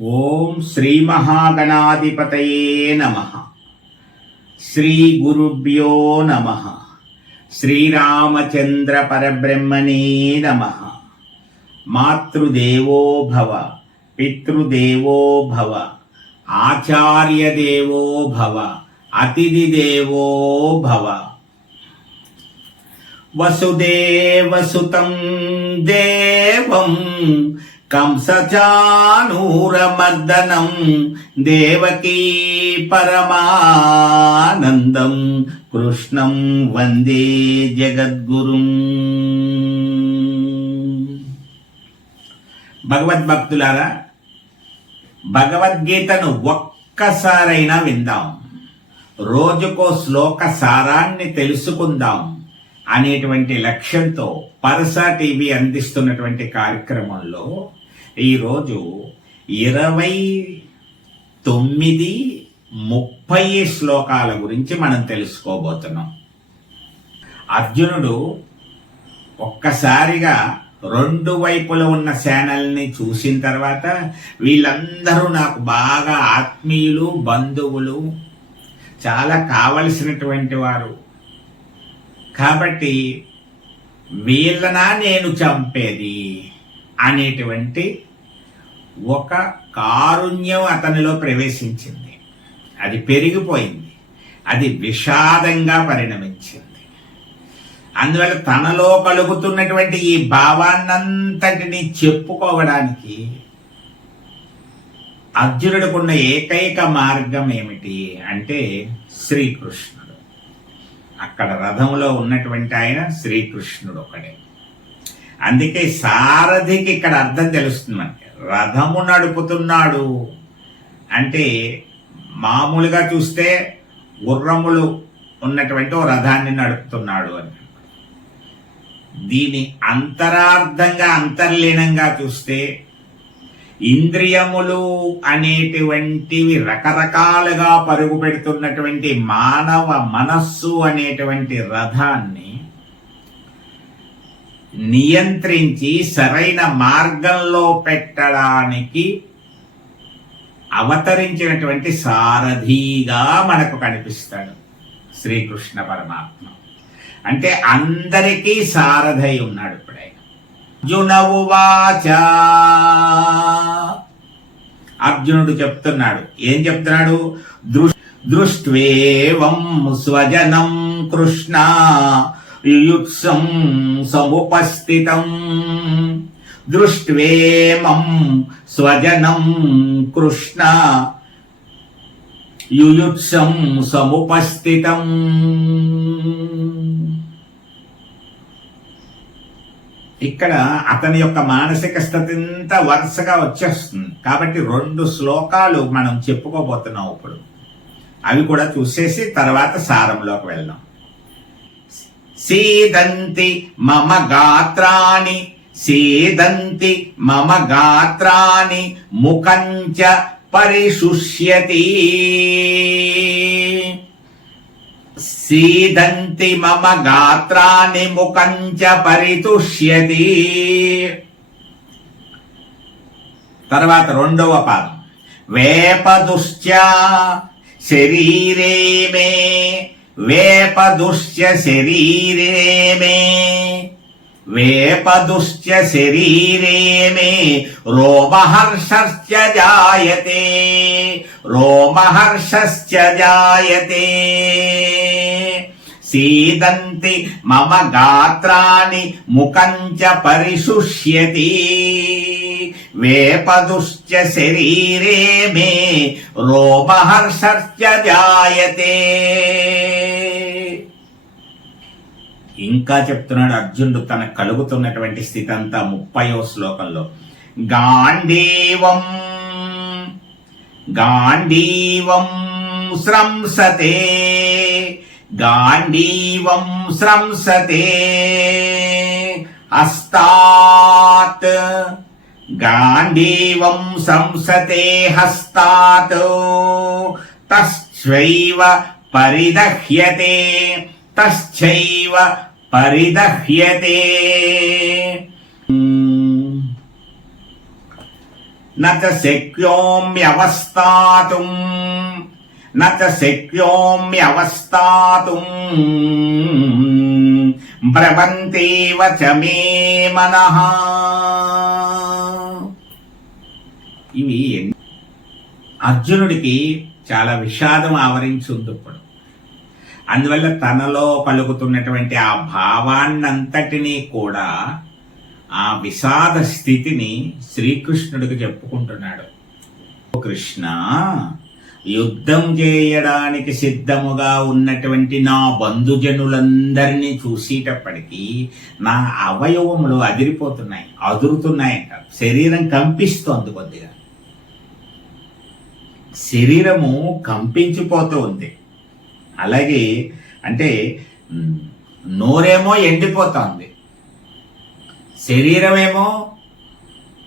ఓం శ్రీ మహాగణాధిపతయే నమ. శ్రీ గురుభ్యో నమ. శ్రీరామచంద్ర పరబ్రహ్మణే నమ. మాతృదేవో భవ పితృదేవో భవ ఆచార్యదేవో భవ అతిథిదేవో భవ. వసుదేవసుతం దేవం కంసచానూరమర్దనం దేవకీ పరమానందం కృష్ణం వందే జగద్గురుం. భగవద్భక్తులారా భగవద్గీతను ఒక్కసారైనా విందాం. రోజుకో శ్లోక సారాన్ని తెలుసుకుందాం అనేటువంటి లక్ష్యంతో పరసా టీవీ అందిస్తున్నటువంటి కార్యక్రమంలో ఈరోజు ఇరవై తొమ్మిది ముప్పై శ్లోకాల గురించి మనం తెలుసుకోబోతున్నాం. అర్జునుడు ఒక్కసారిగా రెండు వైపుల ఉన్న సేనల్ని చూసిన తర్వాత వీళ్ళందరూ నాకు బాగా ఆత్మీయులు బంధువులు చాలా కావలసినటువంటి వారు. కాబట్టి వీళ్ళనా నేను చంపేది? అనేటువంటి ఒక కారుణ్యం అతనిలో ప్రవేశించింది. అది పెరిగిపోయింది. అది విషాదంగా పరిణమించింది. అందువల్ల తనలో కలుగుతున్నటువంటి ఈ భావాన్నంతటిని చెప్పుకోవడానికి అర్జునుడికున్న ఏకైక మార్గం ఏమిటి అంటే శ్రీకృష్ణుడు. అక్కడ రథంలో ఉన్నటువంటి ఆయన శ్రీకృష్ణుడు ఒకడే అందుకే సారథికి ఇక్కడ అర్థం తెలుస్తుంది మనకి. రథము నడుపుతున్నాడు అంటే మామూలుగా చూస్తే గుర్రములు ఉన్నటువంటి ఓ రథాన్ని నడుపుతున్నాడు అని. దీని అంతరార్థంగా అంతర్లీనంగా చూస్తే ఇంద్రియములు అనేటువంటివి రకరకాలుగా పరుగు పెడుతున్నటువంటి మానవ మనస్సు అనేటువంటి రథాన్ని నియంత్రించి సరైన మార్గంలో పెట్టడానికి అవతరించినటువంటి సారథిగా మనకు కనిపిస్తాడు శ్రీకృష్ణ పరమాత్మ. అంటే అందరికీ సారథై ఉన్నాడు ఇప్పుడే అర్జునవు ఉవాచ అర్జునుడు చెప్తున్నాడు. ఏం చెప్తున్నాడు? దృష్ట్వేవం స్వజనం కృష్ణ. యుయుత్సం సముపస్థితం దృష్ట్వేమం స్వజనం కృష్ణ యుయుత్సం సముపస్థితం ఇక్కడ అతని యొక్క మానసిక స్థితి అంతా వరుసగా వచ్చేస్తుంది. కాబట్టి రెండు శ్లోకాలు మనం చెప్పుకోబోతున్నాం ఇప్పుడు. అవి కూడా చూసేసి తర్వాత సారంలోకి వెళ్దాం. సీదంతి మమ గాత్రాని సీదంతి మమ గాత్రాని ముఖంచ పరిశుష్యతి సీదంతి మమ గాత్రాన్ని ముఖంచ పరితుష్యతి తర్వాత రెండవ పాదం. వేపదుశ్చ శరీరే మే వేపదుశ్చ శరీరే మే. వేపదుశ్చ శరీరే మే. రోమహర్షశ్చ జాయతే. రోమహర్షశ్చ జాయతే. సీదంతి మమ గాత్రాని ముఖంచ పరిశుష్యతి. వేపదుశ్చ శరీరే మే రోమహర్షశ్చ జాయతే ఇంకా చెప్తున్నాడు అర్జునుడు తనకు కలుగుతున్నటువంటి స్థితి అంతా ముప్పయో శ్లోకంలో. గాంధీవం గాంధీవం స్రంసతే గాంధీవం స్రంసతే హస్తాత్. గాంధీవం సంసతే హస్తాత్. తస్వైవ పరిదహ్యతే తశ్చైవ పరిదహ్యతే. నచ శక్యోమ్యవస్థాతుం నచ శక్యోమ్యవస్థాతుం భ్రవంతేవ చ మే మనః. ఇవి అర్జునుడికి చాలా విషాదం ఆవరించి ఇప్పుడు. అందువల్ల తనలో పలుకుతున్నటువంటి ఆ భావాన్నంతటినీ కూడా ఆ విషాద స్థితిని శ్రీకృష్ణుడికి చెప్పుకుంటున్నాడు. "ఓ కృష్ణ యుద్ధం చేయడానికి సిద్ధముగా ఉన్నటువంటి నా బంధుజనులందరినీ చూసేటప్పటికీ నా అవయవములు అదిరిపోతున్నాయి అదురుతున్నాయంట. శరీరం కంపిస్తోంది కొద్దిగా. శరీరము కంపించిపోతూ ఉంది. అలాగే అంటే నోరేమో ఎండిపోతోంది. శరీరమేమో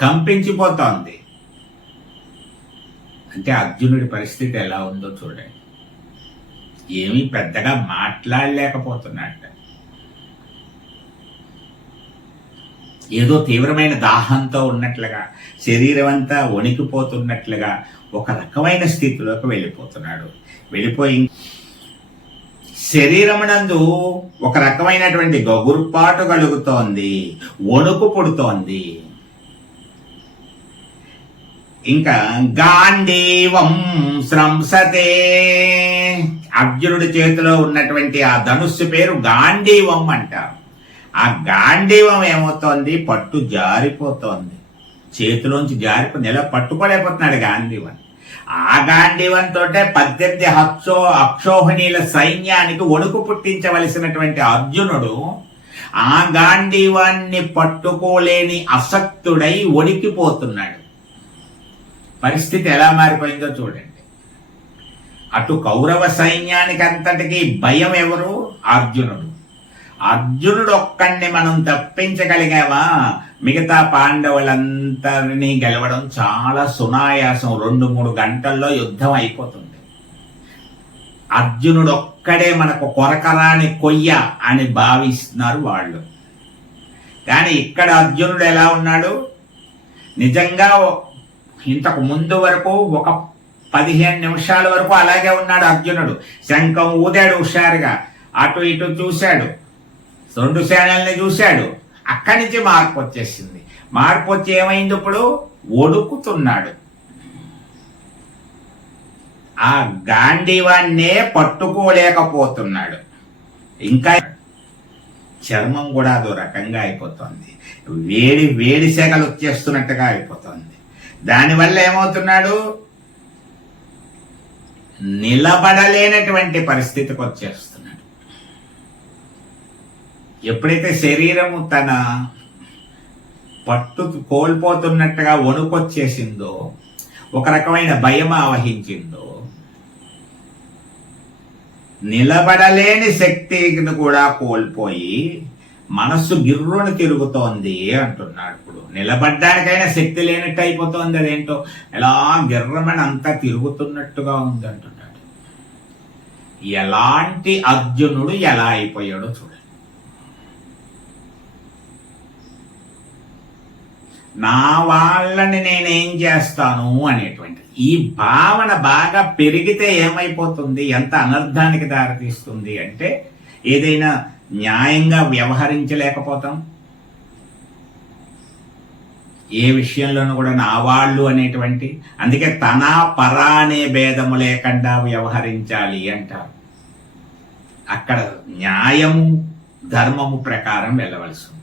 కంపించిపోతోంది. అంటే అర్జునుడి పరిస్థితి ఎలా ఉందో చూడండి. ఏమీ పెద్దగా మాట్లాడలేకపోతున్నాడు. ఏదో తీవ్రమైన దాహంతో ఉన్నట్లుగా శరీరం అంతా వణికిపోతున్నట్లుగా ఒక రకమైన స్థితిలోకి వెళ్ళిపోతున్నాడు. వెళ్ళిపోయి శరీరమునందు ఒక రకమైనటువంటి గగుర్పాటు కలుగుతోంది వణుకు పుడుతోంది. ఇంకా గాంధీవం స్రంసతే. అర్జునుడి చేతిలో ఉన్నటువంటి ఆ ధనుస్సు పేరు గాంధీవం అంటారు. ఆ గాంధీవం ఏమవుతోంది? పట్టు జారిపోతోంది. చేతిలోంచి జారిపో నెల పట్టుకోలేకపోతున్నాడు గాంధీవన్. ఆ గాంధీవంతో పద్దెనిమిది హక్షో అక్షోహిణీల సైన్యానికి వణుకు పుట్టించవలసినటువంటి అర్జునుడు ఆ గాంధీవాన్ని పట్టుకోలేని అసక్తుడై వణికిపోతున్నాడు. పరిస్థితి ఎలా మారిపోయిందో చూడండి. అటు కౌరవ సైన్యానికి అంతటికీ భయం ఎవరు? అర్జునుడు. అర్జునుడు ఒక్కడిని మనం తప్పించగలిగావా మిగతా పాండవులందరినీ గెలవడం చాలా సునాయాసం. రెండు మూడు గంటల్లో యుద్ధం అయిపోతుంది. అర్జునుడు ఒక్కడే మనకు కొరకరాని కొయ్య అని భావిస్తున్నారు వాళ్ళు. కానీ ఇక్కడ అర్జునుడు ఎలా ఉన్నాడు? నిజంగా ఇంతకు ముందు వరకు ఒక పదిహేను నిమిషాల వరకు అలాగే ఉన్నాడు అర్జునుడు. శంఖం ఊదాడు హుషారుగా. అటు ఇటు చూశాడు. రెండు సేనల్ని చూశాడు. అక్కడి నుంచి మార్పు వచ్చేసింది. మార్పు వచ్చి ఏమైంది ఇప్పుడు? ఒడుకుతున్నాడు. ఆ గాంధీవాన్నే పట్టుకోలేకపోతున్నాడు. ఇంకా చర్మం కూడా అదో రకంగా అయిపోతుంది. వేడి వేడి సెగలు వచ్చేస్తున్నట్టుగా అయిపోతుంది. దానివల్ల ఏమవుతున్నాడు? నిలబడలేనటువంటి పరిస్థితికి వచ్చేస్తున్నాడు. ఎప్పుడైతే శరీరము తన పట్టు కోల్పోతున్నట్టుగా వణుకొచ్చేసిందో ఒక రకమైన భయం ఆవహించిందో నిలబడలేని శక్తిని కూడా కోల్పోయి మనస్సు గిర్రును తిరుగుతోంది అంటున్నాడు ఇప్పుడు. నిలబడ్డానికైనా శక్తి లేనట్టు అయిపోతోంది అదేంటో? ఎలా గిర్రమని అంతా తిరుగుతున్నట్టుగా ఉంది అంటున్నాడు. ఎలాంటి అర్జునుడు ఎలా అయిపోయాడో చూడండి. నా వాళ్ళని నేనేం చేస్తాను అనేటువంటి. ఈ భావన బాగా పెరిగితే ఏమైపోతుంది? ఎంత అనర్థానికి దారితీస్తుంది అంటే ఏదైనా న్యాయంగా వ్యవహరించలేకపోతాం. ఏ విషయంలోనూ కూడా నా వాళ్ళు అనేటువంటి. అందుకే తన పరా అనే భేదము లేకుండా వ్యవహరించాలి అంటారు. అక్కడ న్యాయము ధర్మము ప్రకారం వెళ్ళవలసి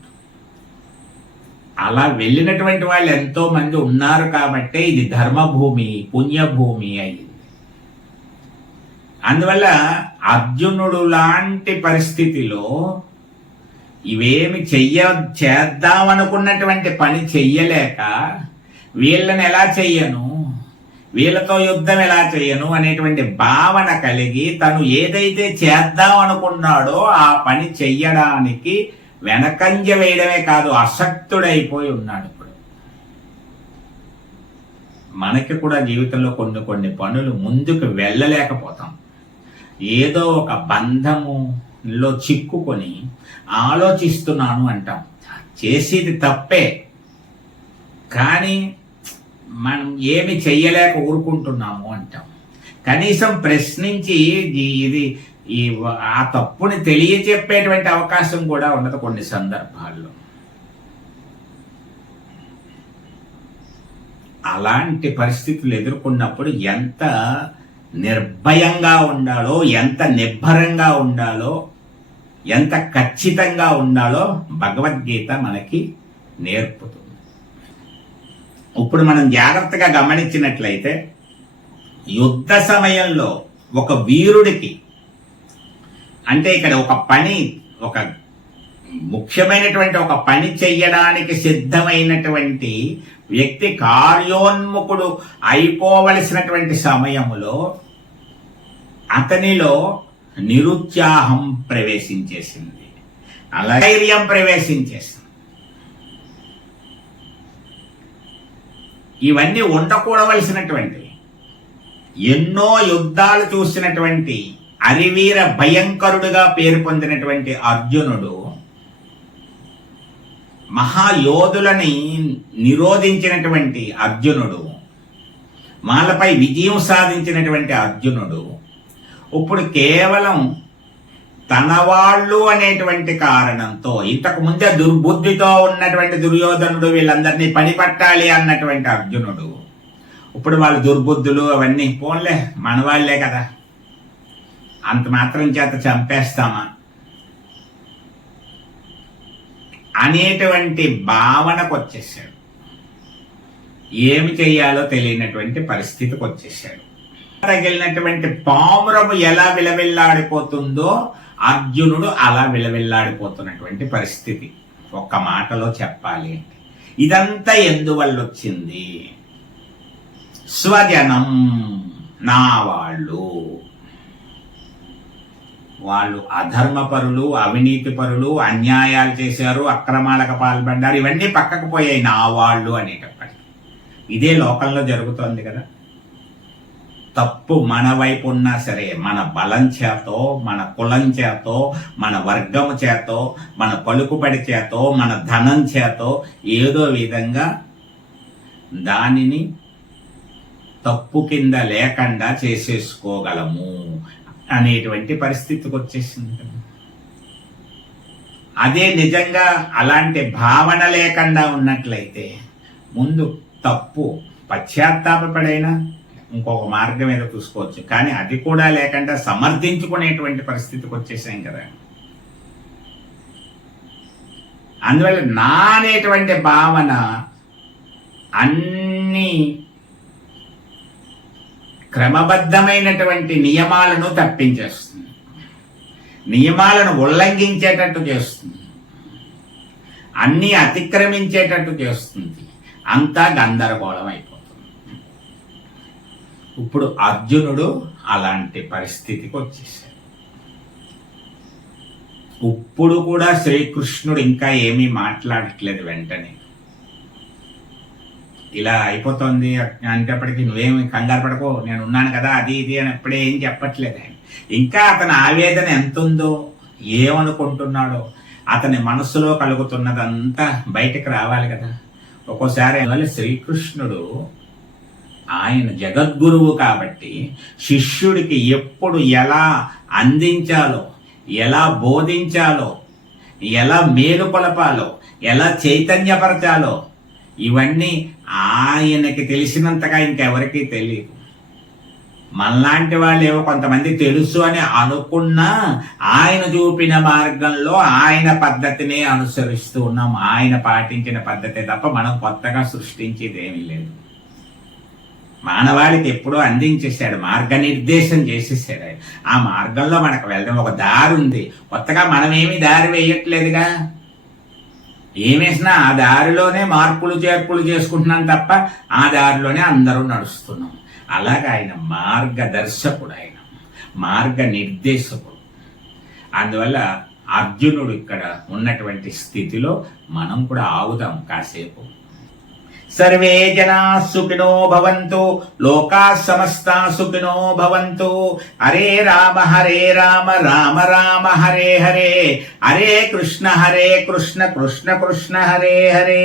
అలా వెళ్ళినటువంటి వాళ్ళు ఎంతో మంది ఉన్నారు కాబట్టి ఇది ధర్మభూమి పుణ్యభూమి అయింది. అందువల్ల అర్జునుడు లాంటి పరిస్థితిలో ఇవేమి చెయ్య చేద్దామనుకున్నటువంటి పని చెయ్యలేక వీళ్ళని ఎలా చెయ్యను వీళ్ళతో యుద్ధం ఎలా చేయను అనేటువంటి భావన కలిగి తను ఏదైతే చేద్దాం అనుకున్నాడో ఆ పని చెయ్యడానికి వెనకంజ వేయడమే కాదు అసక్తుడైపోయి ఉన్నాడు ఇప్పుడు. మనకి కూడా జీవితంలో కొన్ని కొన్ని పనులు ముందుకు వెళ్ళలేకపోతాం. ఏదో ఒక బంధములో చిక్కుకొని ఆలోచిస్తున్నాను అంటాం. చేసేది తప్పే. కానీ మనం ఏమి చెయ్యలేక ఊరుకుంటున్నాము అంటాం. కనీసం ప్రశ్నించి ఇది ఈ ఆ తప్పుని తెలియచెప్పేటువంటి అవకాశం కూడా ఉండదు కొన్ని సందర్భాల్లో. అలాంటి పరిస్థితులు ఎదుర్కొన్నప్పుడు ఎంత నిర్భయంగా ఉండాలో ఎంత నిబ్బరంగా ఉండాలో ఎంత ఖచ్చితంగా ఉండాలో భగవద్గీత మనకి నేర్పుతుంది. ఇప్పుడు మనం జాగ్రత్తగా గమనించినట్లయితే యుద్ధ సమయంలో ఒక వీరుడికి అంటే ఇక్కడ ఒక పని ఒక ముఖ్యమైనటువంటి ఒక పని చెయ్యడానికి సిద్ధమైనటువంటి వ్యక్తి కార్యోన్ముఖుడు అయిపోవలసినటువంటి సమయములో అతనిలో నిరుత్సాహం ప్రవేశించేసింది. అలధైర్యం ప్రవేశించేసింది. ఇవన్నీ ఉండకూడవలసినటువంటి ఎన్నో యుద్ధాలు చూసినటువంటి అరివీర భయంకరుడుగా పేరు పొందినటువంటి అర్జునుడు మహాయోధులని నిరోధించినటువంటి అర్జునుడు వాళ్ళపై విజయం సాధించినటువంటి అర్జునుడు. ఇప్పుడు కేవలం తన వాళ్ళు అనేటువంటి కారణంతో ఇంతకు ముందే దుర్బుద్ధితో ఉన్నటువంటి దుర్యోధనుడు వీళ్ళందరినీ పని పట్టాలి అన్నటువంటి అర్జునుడు. ఇప్పుడు వాళ్ళు దుర్బుద్ధులు అవన్నీ పోన్లే మనవాళ్ళే కదా. అంత మాత్రం చేత చంపేస్తామా? అనేటువంటి భావనకు వచ్చేసాడు ఏమి చేయాలో తెలియనటువంటి పరిస్థితికి వచ్చేసాడు తగిలినటువంటి పామురము ఎలా విలవిల్లాడిపోతుందో అర్జునుడు అలా విలవిల్లాడిపోతున్నటువంటి పరిస్థితి. ఒక్క మాటలో చెప్పాలి అంటే. ఇదంతా ఎందువల్ల వచ్చింది స్వజనం నా వాళ్ళు వాళ్ళు అధర్మపరులు అవినీతి పరులు అన్యాయాలు చేశారు అక్రమాలకు పాల్పడ్డారు ఇవన్నీ పక్కకు పోయాయి నా వాళ్ళు అనేటప్పటికి. ఇదే లోకంలో జరుగుతోంది కదా. తప్పు మన వైపు ఉన్నా సరే మన బలం చేతో మన కులం చేతో మన వర్గము చేతో మన పలుకుబడి చేతో మన ధనం చేతో ఏదో విధంగా దానిని తప్పు కింద లేకుండా చేసేసుకోగలము. అనేటువంటి పరిస్థితికి వచ్చేసింది కదా. అదే నిజంగా అలాంటి భావన లేకుండా ఉన్నట్లయితే ముందు తప్పు పశ్చాత్తాపడైనా ఇంకొక మార్గం ఏదో చూసుకోవచ్చు కానీ అది కూడా లేకుండా సమర్థించుకునేటువంటి పరిస్థితికి వచ్చేసాం కదా అందువల్ల నా అనేటువంటి భావన అన్ని క్రమబద్ధమైనటువంటి నియమాలను తప్పించేస్తుంది. నియమాలను ఉల్లంఘించేటట్టు చేస్తుంది. అన్నీ అతిక్రమించేటట్టు చేస్తుంది. అంతా గందరగోళం అయిపోతుంది. ఇప్పుడు అర్జునుడు అలాంటి పరిస్థితికి వచ్చేసాడు. ఇప్పుడు కూడా శ్రీకృష్ణుడు ఇంకా ఏమీ మాట్లాడట్లేదు వెంటనే. ఇలా అయిపోతుంది. అనేటప్పటికీ నువ్వేమి కంగారు పడకో నేను ఉన్నాను కదా అది ఇది అని ఎప్పుడే ఏం చెప్పట్లేదు. ఆయన ఇంకా అతని ఆవేదన ఎంత ఉందో ఏమనుకుంటున్నాడో అతని మనసులో కలుగుతున్నదంతా బయటకు రావాలి కదా. ఒక్కోసారి అందువల్ల శ్రీకృష్ణుడు ఆయన జగద్గురువు కాబట్టి శిష్యుడికి ఎప్పుడు ఎలా అందించాలో ఎలా బోధించాలో ఎలా మేలుకొలపాలో ఎలా చైతన్యపరచాలో ఇవన్నీ ఆయనకి తెలిసినంతగా ఇంకెవరికీ తెలియదు మనలాంటి వాళ్ళు ఏవో కొంతమంది తెలుసు అని అనుకున్నా ఆయన చూపిన మార్గంలో ఆయన పద్ధతినే అనుసరిస్తూ ఉన్నాం. ఆయన పాటించిన పద్ధతే తప్ప మనం కొత్తగా సృష్టించేది ఏమీ లేదు. మానవాళికి ఎప్పుడో అందించేశాడు మార్గనిర్దేశం చేసేసాడు ఆయన. ఆ మార్గంలో మనకు వెళ్దాం ఒక దారి ఉంది. కొత్తగా మనం దారి వేయట్లేదుగా. ఏమేసినా ఆ దారిలోనే మార్పులు చేర్పులు చేసుకుంటున్నాం తప్ప ఆ దారిలోనే అందరూ నడుస్తున్నాం. అలాగే ఆయన మార్గదర్శకుడు ఆయన మార్గ నిర్దేశకుడు. అందువల్ల అర్జునుడు ఇక్కడ ఉన్నటువంటి స్థితిలో మనం కూడా ఆగుదాం కాసేపు. సర్వే జనా సుఖినో భవంతు లోకా సమస్తా సుఖినో భవంతు. హరే రామ హరే రామ రామ రామ హరే హరే. హరే కృష్ణ హరే కృష్ణ కృష్ణ కృష్ణ హరే హరే.